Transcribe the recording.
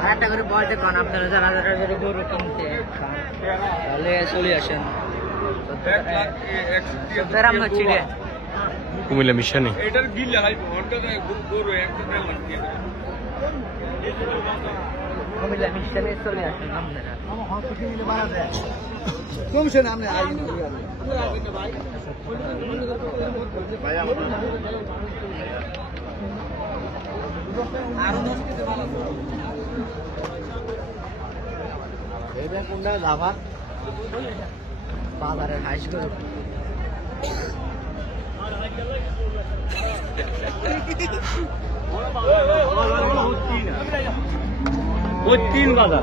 আরেকটা করে বলতে কোন আপনারা যারা যারা গরু কিনতে তাহলে চলে আসেন কুমিল্লা মিশনে কুমিল্লা মিশনে চলে আসেন আপনারা বাজারের হাইস গরু ওই 3 বাজার